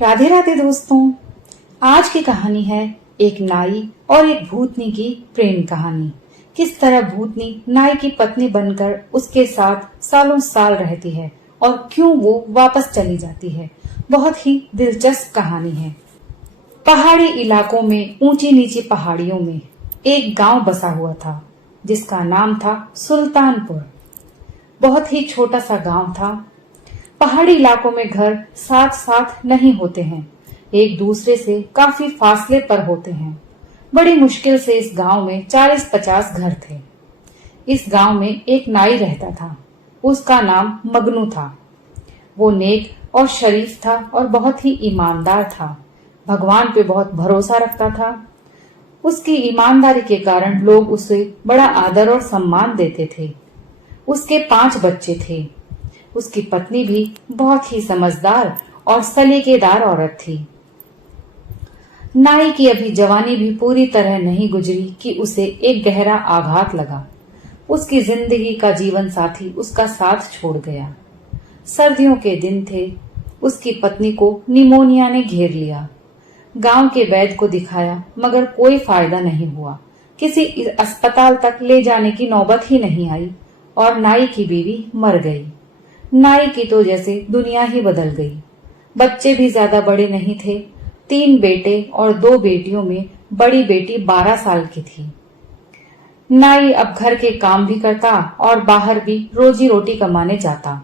राधे राधे दोस्तों। आज की कहानी है एक नाई और एक भूतनी की प्रेम कहानी। किस तरह भूतनी नाई की पत्नी बनकर उसके साथ सालों साल रहती है और क्यों वो वापस चली जाती है। बहुत ही दिलचस्प कहानी है। पहाड़ी इलाकों में ऊंची नीची पहाड़ियों में एक गांव बसा हुआ था जिसका नाम था सुल्तानपुर। बहुत ही छोटा सा गांव था। पहाड़ी इलाकों में घर साथ साथ नहीं होते हैं, एक दूसरे से काफी फासले पर होते हैं। बड़ी मुश्किल से इस गांव में 40-50 घर थे। इस गांव में एक नाई रहता था। उसका नाम मगनू था। वो नेक और शरीफ था और बहुत ही ईमानदार था। भगवान पे बहुत भरोसा रखता था। उसकी ईमानदारी के कारण लोग उसे बड़ा आदर और सम्मान देते थे। उसके 5 बच्चे थे। उसकी पत्नी भी बहुत ही समझदार और सलीकेदार औरत थी। नाई की अभी जवानी भी पूरी तरह नहीं गुजरी कि उसे एक गहरा आघात लगा। उसकी जिंदगी का जीवन साथी उसका साथ छोड़ गया। सर्दियों के दिन थे। उसकी पत्नी को निमोनिया ने घेर लिया। गांव के वैद्य को दिखाया मगर कोई फायदा नहीं हुआ। किसी अस्पताल तक ले जाने की नौबत ही नहीं आई और नाई की बीवी मर गई। नाई की तो जैसे दुनिया ही बदल गई। बच्चे भी ज्यादा बड़े नहीं थे। 3 बेटे और 2 बेटियों में बड़ी बेटी 12 साल की थी। नाई अब घर के काम भी करता और बाहर भी रोजी रोटी कमाने जाता।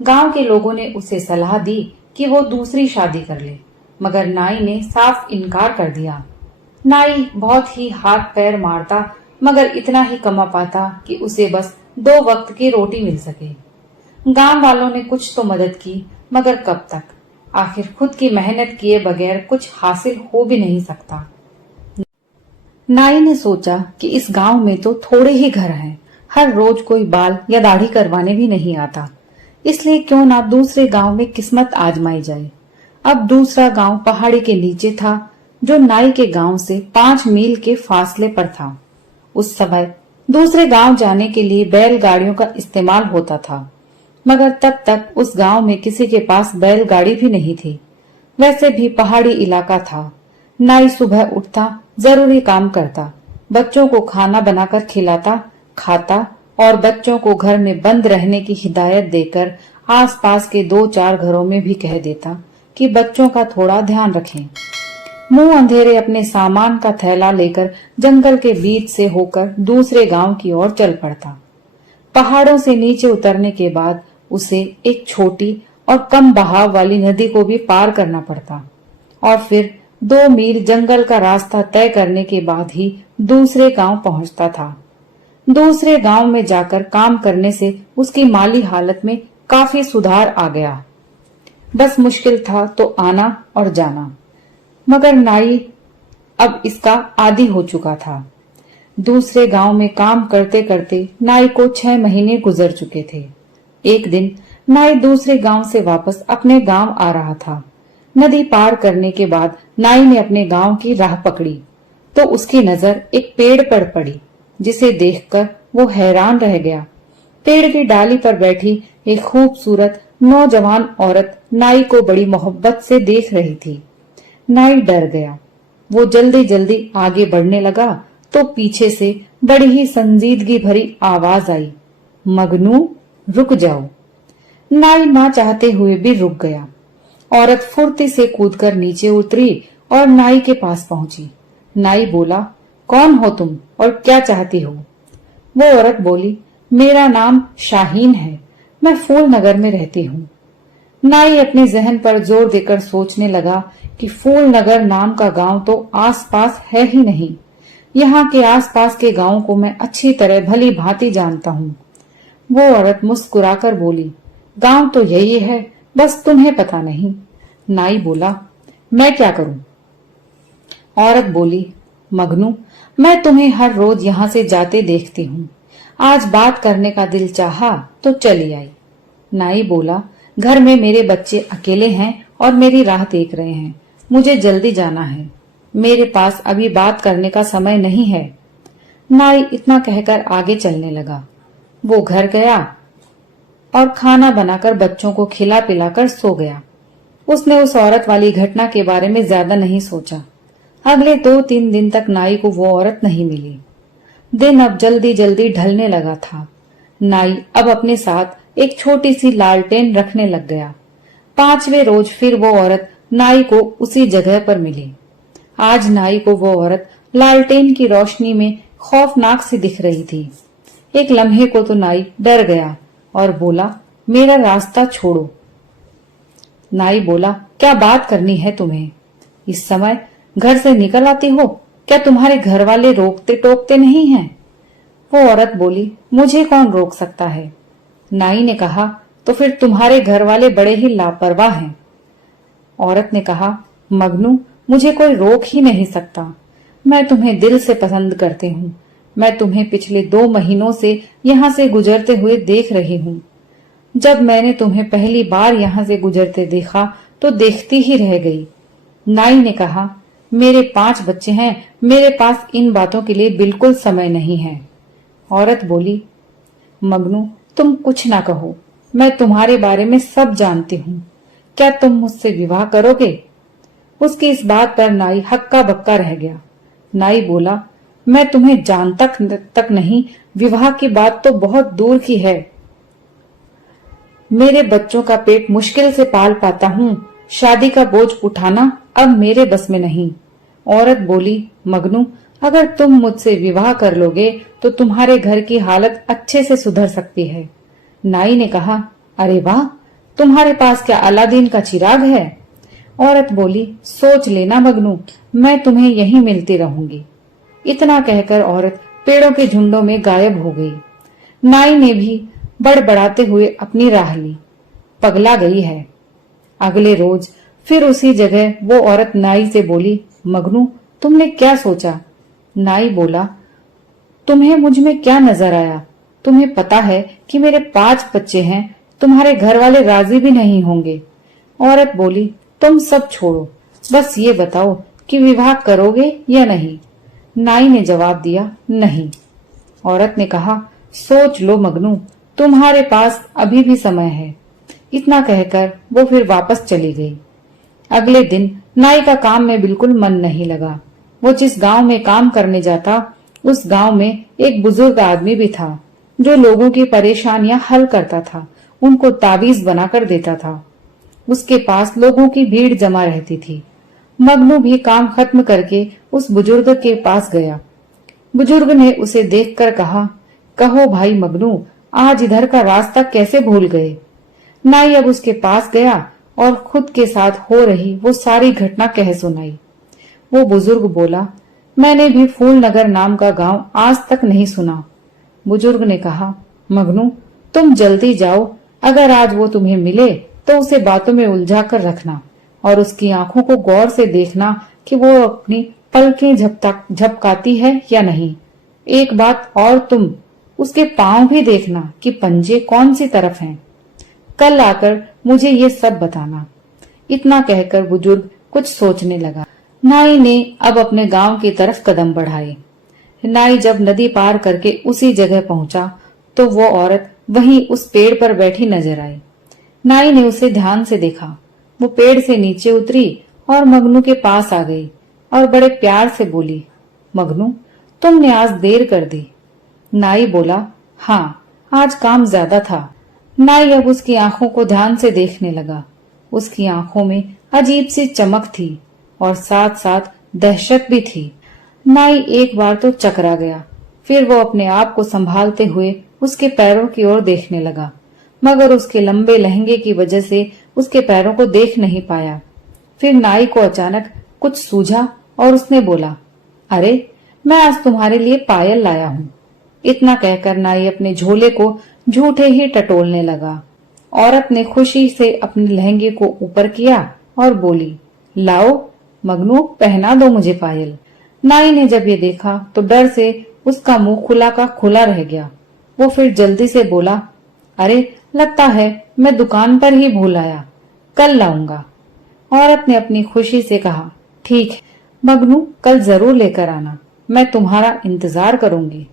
गांव के लोगों ने उसे सलाह दी कि वो दूसरी शादी कर ले, मगर नाई ने साफ इनकार कर दिया। नाई बहुत ही हाथ पैर मारता मगर इतना ही कमा पाता कि उसे बस 2 वक्त की रोटी मिल सके। गांव वालों ने कुछ तो मदद की मगर कब तक। आखिर खुद की मेहनत किए बगैर कुछ हासिल हो भी नहीं सकता। नाई ने सोचा कि इस गांव में तो थोड़े ही घर हैं, हर रोज कोई बाल या दाढ़ी करवाने भी नहीं आता, इसलिए क्यों ना दूसरे गांव में किस्मत आजमाई जाए। अब दूसरा गांव पहाड़ी के नीचे था जो नाई के गांव से 5 मील के फासले पर था। उस समय दूसरे गांव जाने के लिए बैलगाड़ियों का इस्तेमाल होता था, मगर तब तक उस गांव में किसी के पास बैलगाड़ी भी नहीं थी। वैसे भी पहाड़ी इलाका था। नाई सुबह उठता, जरूरी काम करता, बच्चों को खाना बनाकर खिलाता, खाता और बच्चों को घर में बंद रहने की हिदायत देकर आसपास के 2-4 घरों में भी कह देता कि बच्चों का थोड़ा ध्यान रखें। मुंह अंधेरे अपने सामान का थैला लेकर जंगल के बीच से होकर दूसरे गांव की ओर चल पड़ता। पहाड़ों से नीचे उतरने के बाद उसे एक छोटी और कम बहाव वाली नदी को भी पार करना पड़ता और फिर 2 मील जंगल का रास्ता तय करने के बाद ही दूसरे गांव पहुंचता था। दूसरे गांव में जाकर काम करने से उसकी माली हालत में काफी सुधार आ गया। बस मुश्किल था तो आना और जाना, मगर नाई अब इसका आदी हो चुका था। दूसरे गांव में काम करते करते नाई को 6 महीने गुजर चुके थे। एक दिन नाई दूसरे गांव से वापस अपने गांव आ रहा था। नदी पार करने के बाद नाई ने अपने गांव की राह पकड़ी तो उसकी नजर एक पेड़ पर पड़ी, जिसे देखकर वो हैरान रह गया। पेड़ की डाली पर बैठी एक खूबसूरत नौजवान औरत नाई को बड़ी मोहब्बत से देख रही थी। नाई डर गया। वो जल्दी जल्दी आगे बढ़ने लगा तो पीछे से बड़ी ही संजीदगी भरी आवाज आई, मगनू रुक जाओ। नाई ना चाहते हुए भी रुक गया। औरत फुर्ती से कूदकर नीचे उतरी और नाई के पास पहुंची। नाई बोला, कौन हो तुम और क्या चाहती हो? वो औरत बोली, मेरा नाम शाहीन है, मैं फूल नगर में रहती हूँ। नाई अपने जहन पर जोर देकर सोचने लगा कि फूल नगर नाम का गांव तो आसपास है ही नहीं। यहाँ के आसपास के गांवों को मैं अच्छी तरह भली भांति जानता हूँ। वो औरत मुस्कुराकर बोली, गांव तो यही है, बस तुम्हें पता नहीं। नाई बोला, मैं क्या करूं? औरत बोली, मगनू, मैं तुम्हें हर रोज यहाँ से जाते देखती हूँ। आज बात करने का दिल चाहा तो चली आई। नाई बोला, घर में मेरे बच्चे अकेले हैं और मेरी राह देख रहे हैं। मुझे जल्दी जाना है। मेरे पास अभी बात करने का समय नहीं है। नाई इतना कहकर आगे चलने लगा। वो घर गया और खाना बनाकर बच्चों को खिला पिलाकर सो गया। उसने उस औरत वाली घटना के बारे में ज्यादा नहीं सोचा। अगले 2-3 दिन तक नाई को वो औरत नहीं मिली। दिन अब जल्दी जल्दी ढलने लगा था। नाई अब अपने साथ एक छोटी सी लालटेन रखने लग गया। 5वें रोज फिर वो औरत नाई को उसी जगह पर मिली। आज नाई को वो औरत लालटेन की रोशनी में खौफनाक सी दिख रही थी। एक लम्हे को तो नाई डर गया और बोला, मेरा रास्ता छोड़ो। नाई बोला, क्या बात करनी है तुम्हें? इस समय घर से निकल आती हो? क्या तुम्हारे घर वाले रोकते टोकते नहीं हैं? वो औरत बोली, मुझे कौन रोक सकता है? नाई ने कहा, तो फिर तुम्हारे घर वाले बड़े ही लापरवाह हैं। औरत ने कहा, मगनू, मुझे कोई रोक ही नहीं सकता। मैं तुम्हें दिल से पसंद करती हूँ। मैं तुम्हें पिछले 2 महीनों से यहाँ से गुजरते हुए देख रही हूँ। जब मैंने तुम्हें पहली बार यहाँ से गुजरते देखा तो देखती ही रह गई। नाई ने कहा, मेरे 5 बच्चे हैं, मेरे पास इन बातों के लिए बिल्कुल समय नहीं है। औरत बोली, मगनू, तुम कुछ ना कहो, मैं तुम्हारे बारे में सब जानती हूँ। क्या तुम मुझसे विवाह करोगे? उसकी इस बात पर नाई हक्का बक्का रह गया। नाई बोला, मैं तुम्हें जानता तक नहीं, विवाह की बात तो बहुत दूर की है। मेरे बच्चों का पेट मुश्किल से पाल पाता हूँ, शादी का बोझ उठाना अब मेरे बस में नहीं। औरत बोली, मगनू, अगर तुम मुझसे विवाह कर लोगे तो तुम्हारे घर की हालत अच्छे से सुधर सकती है। नाई ने कहा, अरे वाह, तुम्हारे पास क्या अलादीन का चिराग है? औरत बोली, सोच लेना मगनू, मैं तुम्हें यहीं मिलती रहूंगी। इतना कहकर औरत पेड़ों के झुंडों में गायब हो गई। नाई ने भी बड़बड़ाते हुए अपनी राह ली। पगला गई है। अगले रोज फिर उसी जगह वो औरत नाई से बोली, मगनू, तुमने क्या सोचा? नाई बोला, तुम्हें मुझ में क्या नजर आया? तुम्हें पता है कि मेरे 5 बच्चे हैं, तुम्हारे घर वाले राजी भी नहीं होंगे। औरत बोली, तुम सब छोड़ो, बस ये बताओ कि विवाह करोगे या नहीं? नाई ने जवाब दिया, नहीं। औरत ने कहा, सोच लो मगनू, तुम्हारे पास अभी भी समय है। इतना कहकर वो फिर वापस चली गई। अगले दिन नाई का काम में बिल्कुल मन नहीं लगा। वो जिस गांव में काम करने जाता, उस गांव में एक बुजुर्ग आदमी भी था जो लोगों की परेशानियां हल करता था, उनको ताबीज बनाकर देता था। उसके पास लोगों की भीड़ जमा रहती थी। मगनू भी काम खत्म करके उस बुजुर्ग के पास गया। बुजुर्ग ने उसे देखकर कहा, कहो भाई मगनू, आज इधर का रास्ता कैसे भूल गए? नाई अब उसके पास गया और खुद के साथ हो रही वो सारी घटना कह सुनाई। वो बुजुर्ग बोला, मैंने भी फूलनगर नाम का गांव आज तक नहीं सुना। बुजुर्ग ने कहा, मगनू, तुम जल्दी जाओ, अगर आज वो तुम्हें मिले तो उसे बातों में उलझा कर रखना और उसकी आंखों को गौर से देखना कि वो अपनी पलकें झपकाती है या नहीं। एक बात और, तुम उसके पांव भी देखना कि पंजे कौन सी तरफ हैं। कल आकर मुझे ये सब बताना। इतना कहकर बुजुर्ग कुछ सोचने लगा। नाई ने अब अपने गांव की तरफ कदम बढ़ाए। नाई जब नदी पार करके उसी जगह पहुंचा तो वो औरत वहीं उस पेड़ पर बैठी नजर आई। नाई ने उसे ध्यान से देखा। वो पेड़ से नीचे उतरी और मगनू के पास आ गई और बड़े प्यार से बोली, मगनू, तुमने आज देर कर दी। नाई बोला, हाँ, आज काम ज्यादा था। नाई अब उसकी आंखों को ध्यान से देखने लगा। उसकी आंखों में अजीब सी चमक थी और साथ साथ दहशत भी थी। नाई एक बार तो चकरा गया। फिर वो अपने आप को संभालते हुए उसके पैरों की ओर देखने लगा, मगर उसके लंबे लहंगे की वजह से उसके पैरों को देख नहीं पाया। फिर नाई को अचानक कुछ सूझा और उसने बोला, अरे, मैं आज तुम्हारे लिए पायल लाया हूँ। इतना कहकर नाई अपने झोले को झूठे ही टटोलने लगा। औरत ने खुशी से अपने लहंगे को ऊपर किया और बोली, लाओ मगनू, पहना दो मुझे पायल। नाई ने जब ये देखा तो डर से उसका मुंह खुला का खुला रह गया। वो फिर जल्दी से बोला, अरे, लगता है मैं दुकान पर ही भूल आया, कल लाऊंगा। औरत ने अपनी खुशी से कहा, ठीक है मगनू, कल जरूर लेकर आना, मैं तुम्हारा इंतजार करूंगी।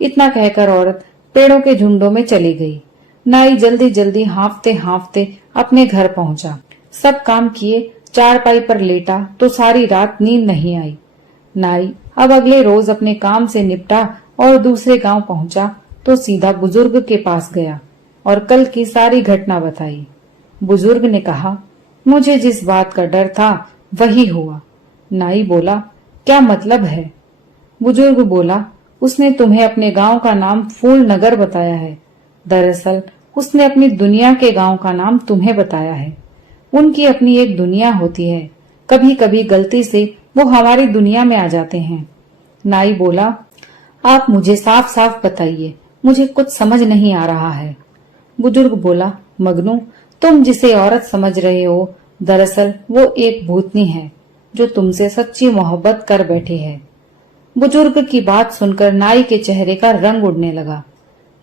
इतना कहकर औरत पेड़ों के झुंडों में चली गई। नाई जल्दी जल्दी हाँफते हाँफते अपने घर पहुंचा। सब काम किए, चारपाई पर लेटा तो सारी रात नींद नहीं आई। नाई अब अगले रोज अपने काम से निपटा और दूसरे गांव पहुंचा तो सीधा बुजुर्ग के पास गया और कल की सारी घटना बताई। बुजुर्ग ने कहा, मुझे जिस बात का डर था वही हुआ। नाई बोला, क्या मतलब है? बुजुर्ग बोला, उसने तुम्हें अपने गांव का नाम फूल नगर बताया है। दरअसल उसने अपनी दुनिया के गांव का नाम तुम्हें बताया है। उनकी अपनी एक दुनिया होती है, कभी कभी गलती से वो हमारी दुनिया में आ जाते हैं। नाई बोला, आप मुझे साफ साफ बताइए, मुझे कुछ समझ नहीं आ रहा है। बुजुर्ग बोला, मगनू, तुम जिसे औरत समझ रहे हो, दरअसल वो एक भूतनी है जो तुमसे सच्ची मोहब्बत कर बैठी है। बुजुर्ग की बात सुनकर नाई के चेहरे का रंग उड़ने लगा।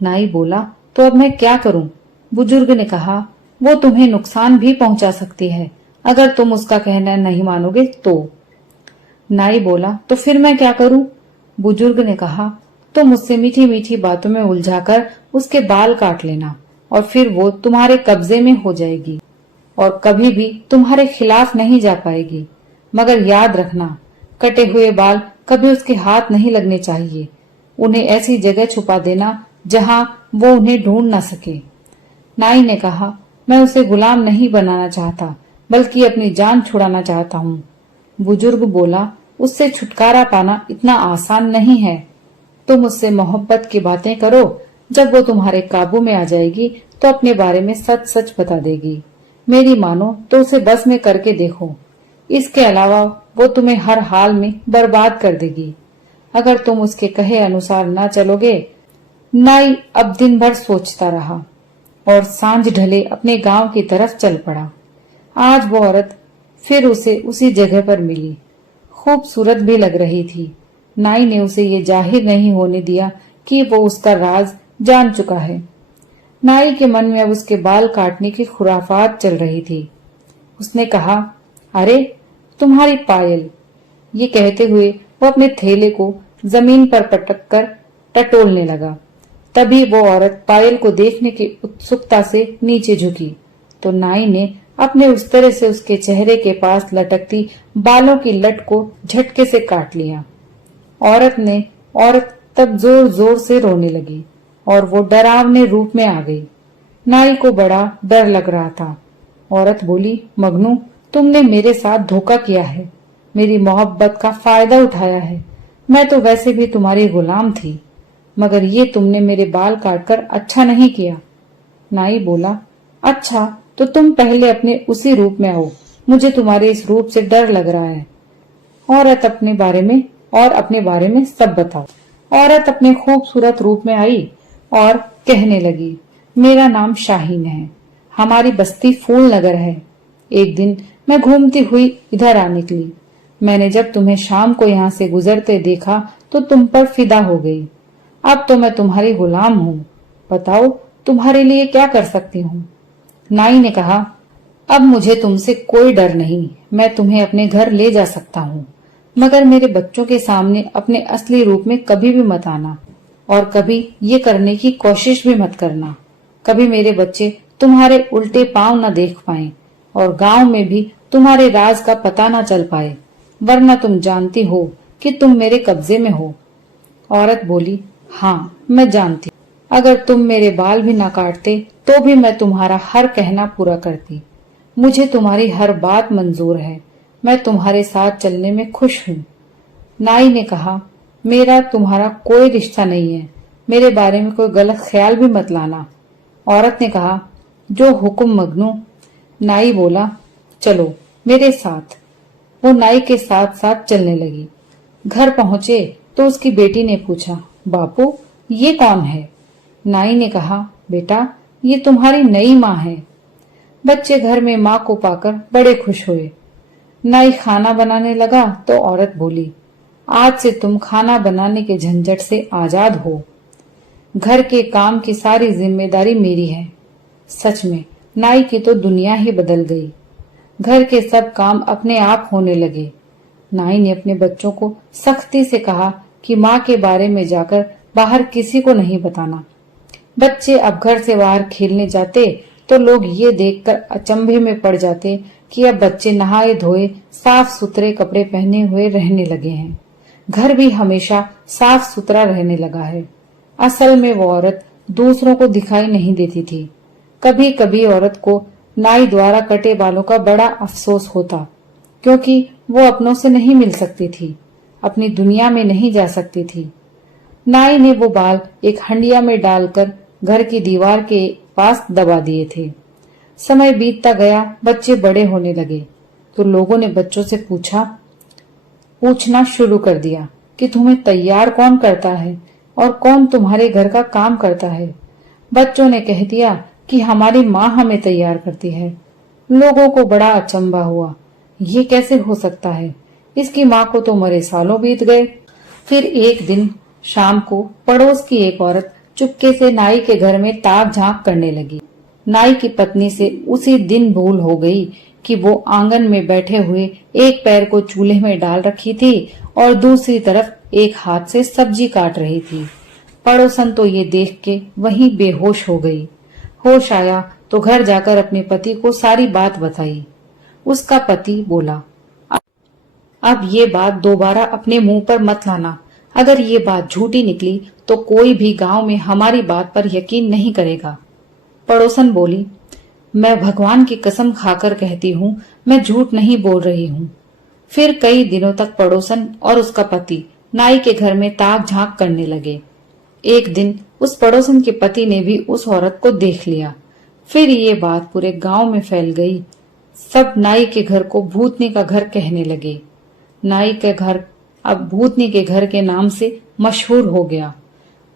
नाई बोला, तो अब मैं क्या करूं? बुजुर्ग ने कहा, वो तुम्हें नुकसान भी पहुंचा सकती है अगर तुम उसका कहना नहीं मानोगे तो। नाई बोला, तो फिर मैं क्या करूं? बुजुर्ग ने कहा, तुम मुझसे मीठी मीठी बातों में उलझाकर उसके बाल काट लेना और फिर वो तुम्हारे कब्जे में हो जाएगी और कभी भी तुम्हारे खिलाफ नहीं जा पाएगी। मगर याद रखना, कटे हुए बाल कभी उसके हाथ नहीं लगने चाहिए। उन्हें ऐसी जगह छुपा देना जहां वो उन्हें ढूंढ न सके। नाई ने कहा, मैं उसे गुलाम नहीं बनाना चाहता, बल्कि अपनी जान छुड़ाना चाहता हूँ। बुजुर्ग बोला, उससे छुटकारा पाना इतना आसान नहीं है। तुम उससे मोहब्बत की बातें करो, जब वो तुम्हारे काबू में आ जाएगी तो अपने बारे में सच सच बता देगी। मेरी मानो तो उसे बस में करके देखो, इसके अलावा वो तुम्हें हर हाल में बर्बाद कर देगी अगर तुम उसके कहे अनुसार न चलोगे। नाई अब दिन भर सोचता रहा और सांझ ढले अपने गांव की तरफ चल पड़ा। आज वो औरत फिर उसे उसी जगह पर मिली, खूबसूरत भी लग रही थी। नाई ने उसे ये जाहिर नहीं होने दिया कि वो उसका राज जान चुका है। नाई के मन में अब उसके बाल काटने की खुराफात चल रही थी। उसने कहा, अरे तुम्हारी पायल। ये कहते हुए वो अपने थैले को जमीन पर पटक कर टटोलने लगा। तभी वो औरत पायल को देखने की उत्सुकता से नीचे झुकी तो नाई ने अपने उस तरह से उसके चेहरे के पास लटकती बालों की लट को झटके से काट लिया। औरत तब जोर जोर से रोने लगी और वो डरावने रूप में आ गई। नाई को बड़ा डर लग रहा था। औरत बोली, मगनू, तुमने मेरे साथ धोखा किया है, मेरी मोहब्बत का फायदा उठाया है। मैं तो वैसे भी तुम्हारी गुलाम थी, मगर ये तुमने मेरे बाल काटकर अच्छा नहीं किया। नाई बोला, अच्छा तो तुम पहले अपने उसी रूप में आओ, मुझे तुम्हारे इस रूप से डर लग रहा है। औरत अपने बारे में सब बताओ। औरत अपने खूबसूरत रूप में आई और कहने लगी, मेरा नाम शाहीन है, हमारी बस्ती फूल नगर है। एक दिन मैं घूमती हुई इधर आ निकली। मैंने जब तुम्हें शाम को यहाँ से गुजरते देखा तो तुम पर फिदा हो गई। अब तो मैं तुम्हारी गुलाम हूँ, बताओ तुम्हारे लिए क्या कर सकती हूँ। नाई ने कहा, अब मुझे तुमसे कोई डर नहीं, मैं तुम्हें अपने घर ले जा सकता हूँ, मगर मेरे बच्चों के सामने अपने असली रूप में कभी भी मत आना और कभी ये करने की कोशिश भी मत करना। कभी मेरे बच्चे तुम्हारे उल्टे पांव न देख पाएं और गांव में भी तुम्हारे राज का पता न चल पाए, वरना तुम जानती हो कि तुम मेरे कब्जे में हो। औरत बोली, हाँ मैं जानती, अगर तुम मेरे बाल भी न काटते तो भी मैं तुम्हारा हर कहना पूरा करती। मुझे तुम्हारी हर बात मंजूर है, मैं तुम्हारे साथ चलने में खुश हूँ। नाई ने कहा, मेरा तुम्हारा कोई रिश्ता नहीं है, मेरे बारे में कोई गलत ख्याल भी मत लाना। औरत ने कहा, जो हुक्म मगनू। नाई बोला, चलो मेरे साथ। वो नाई के साथ साथ चलने लगी। घर पहुंचे तो उसकी बेटी ने पूछा, बापू ये कौन है? नाई ने कहा, बेटा ये तुम्हारी नई माँ है। बच्चे घर में माँ को पाकर बड़े खुश हुए। नाई खाना बनाने लगा तो औरत बोली, आज से तुम खाना बनाने के झंझट से आजाद हो, घर के काम की सारी जिम्मेदारी मेरी है। सच में नाई की तो दुनिया ही बदल गई। घर के सब काम अपने आप होने लगे। नाई ने अपने बच्चों को सख्ती से कहा कि माँ के बारे में जाकर बाहर किसी को नहीं बताना। बच्चे अब घर से बाहर खेलने जाते तो लोग ये देखकर अचंभे में पड़ जाते कि अब बच्चे नहाए धोए साफ सुथरे कपड़े पहने हुए रहने लगे हैं। घर भी हमेशा साफ सुथरा रहने लगा है। असल में वो औरत दूसरों को दिखाई नहीं देती थी। कभी कभी औरत को नाई द्वारा कटे बालों का बड़ा अफसोस होता, क्योंकि वो अपनों से नहीं मिल सकती थी, अपनी दुनिया में नहीं जा सकती थी। नाई ने वो बाल एक हंडिया में डालकर घर की दीवार के पास दबा दिए थे। समय बीतता गया, बच्चे बड़े होने लगे तो लोगों ने बच्चों से पूछना शुरू कर दिया कि तुम्हें तैयार कौन करता है और कौन तुम्हारे घर का काम करता है। बच्चों ने कह दिया कि हमारी माँ हमें तैयार करती है। लोगों को बड़ा अचंभा हुआ, ये कैसे हो सकता है? इसकी माँ को तो मरे सालों बीत गए। फिर एक दिन शाम को पड़ोस की एक औरत चुपके से नाई के घर में ताक झांक करने लगी। नाई की पत्नी से उसी दिन भूल हो गई कि वो आंगन में बैठे हुए एक पैर को चूल्हे में डाल रखी थी और दूसरी तरफ एक हाथ से सब्जी काट रही थी। पड़ोसन तो ये देख के वहीं बेहोश हो गई। होश आया तो घर जाकर अपने पति को सारी बात बताई। उसका पति बोला, अब ये बात दोबारा अपने मुंह पर मत लाना। अगर ये बात झूठी निकली तो कोई भी गांव में हमारी बात पर यकीन नहीं करेगा। पड़ोसन बोली, मैं भगवान की कसम खाकर कहती हूँ, मैं झूठ नहीं बोल रही हूँ। फिर कई दिनों तक पड़ोसन और उसका पति नाई के घर में ताक झांक करने लगे। एक दिन उस पड़ोसन के पति ने भी उस औरत को देख लिया। फिर ये बात पूरे गांव में फैल गई। सब नाई के घर को भूतनी का घर कहने लगे। नाई के घर अब भूतनी के घर के नाम से मशहूर हो गया।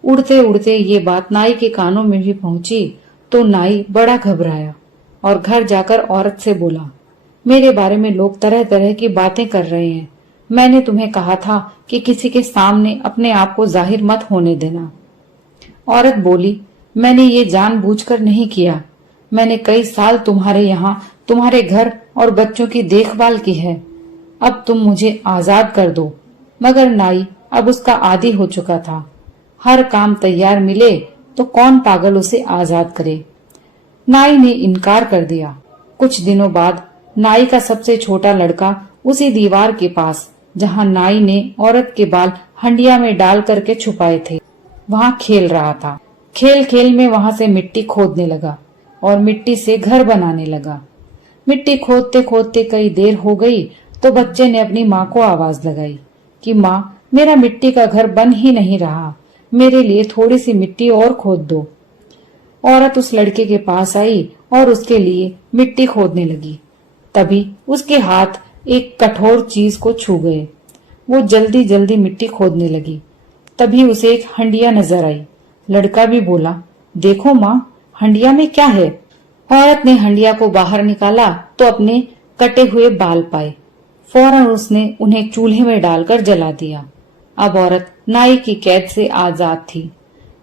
उड़ते उड़ते ये बात नाई के कानों में भी पहुंची तो नाई बड़ा घबराया और घर जाकर औरत से बोला, मेरे बारे में लोग तरह तरह की बातें कर रहे हैं। मैंने तुम्हें कहा था कि किसी के सामने अपने आप को जाहिर मत होने देना। औरत बोली, मैंने ये जानबूझकर नहीं किया। मैंने कई साल तुम्हारे यहाँ तुम्हारे घर और बच्चों की देखभाल की है। अब तुम मुझे आजाद कर दो। मगर नाई अब उसका आदी हो चुका था। हर काम तैयार मिले तो कौन पागल उसे आजाद करे। नाई ने इनकार कर दिया। कुछ दिनों बाद नाई का सबसे छोटा लड़का उसी दीवार के पास, जहां नाई ने औरत के बाल हंडिया में डाल करके छुपाए थे, वहां खेल रहा था। खेल खेल में वहां से मिट्टी खोदने लगा और मिट्टी से घर बनाने लगा। मिट्टी खोदते खोदते कई देर हो गई तो बच्चे ने अपनी माँ को आवाज लगाई कि माँ, मेरा मिट्टी का घर बन ही नहीं रहा, मेरे लिए थोड़ी सी मिट्टी और खोद दो। औरत उस लड़के के पास आई और उसके लिए मिट्टी खोदने लगी। तभी उसके हाथ एक कठोर चीज को छू गए। वो जल्दी जल्दी मिट्टी खोदने लगी। तभी उसे एक हंडिया नजर आई। लड़का भी बोला, देखो माँ, हंडिया में क्या है? औरत ने हंडिया को बाहर निकाला तो अपने कटे हुए बाल पाए। फौरन उसने उन्हें चूल्हे में डालकर जला दिया। अब औरत नाई की कैद से आजाद थी।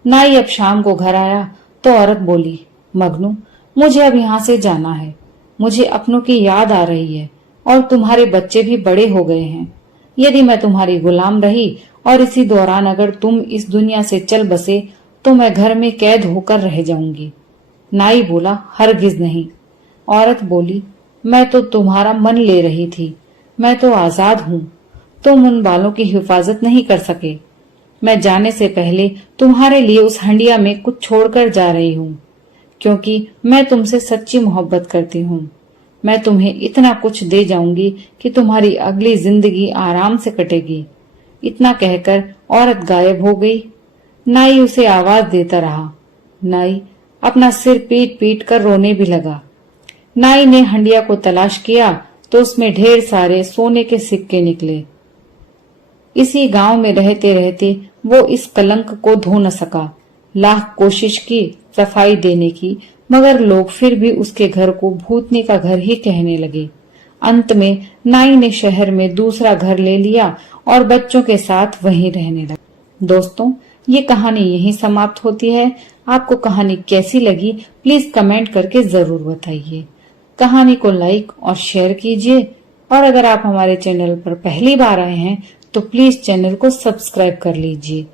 नाई अब शाम को घर आया तो औरत बोली, मगनू, मुझे अब यहाँ से जाना है। मुझे अपनों की याद आ रही है और तुम्हारे बच्चे भी बड़े हो गए हैं। यदि मैं तुम्हारी गुलाम रही और इसी दौरान अगर तुम इस दुनिया से चल बसे तो मैं घर में कैद होकर रह जाऊंगी। नाई बोला, हरगिज नहीं। औरत बोली, मैं तो तुम्हारा मन ले रही थी। मैं तो आजाद हूँ। तुम उन बालों की हिफाजत नहीं कर सके। मैं जाने से पहले तुम्हारे लिए उस हंडिया में कुछ छोड़कर जा रही हूँ, क्योंकि मैं तुमसे सच्ची मोहब्बत करती हूँ। मैं तुम्हें इतना कुछ दे जाऊंगी कि तुम्हारी अगली जिंदगी आराम से कटेगी। इतना कहकर औरत गायब हो गई। नाई उसे आवाज देता रहा। नाई अपना सिर पीट पीट कर रोने भी लगा। नाई ने हंडिया को तलाश किया तो उसमें ढेर सारे सोने के सिक्के निकले। इसी गांव में रहते रहते वो इस कलंक को धो न सका। लाख कोशिश की सफाई देने की, मगर लोग फिर भी उसके घर को भूतनी का घर ही कहने लगे। अंत में नाई ने शहर में दूसरा घर ले लिया और बच्चों के साथ वहीं रहने लगा। दोस्तों, ये कहानी यहीं समाप्त होती है। आपको कहानी कैसी लगी प्लीज कमेंट करके जरूर बताइए। कहानी को लाइक और शेयर कीजिए और अगर आप हमारे चैनल पर पहली बार आए हैं तो प्लीज चैनल को सब्सक्राइब कर लीजिए।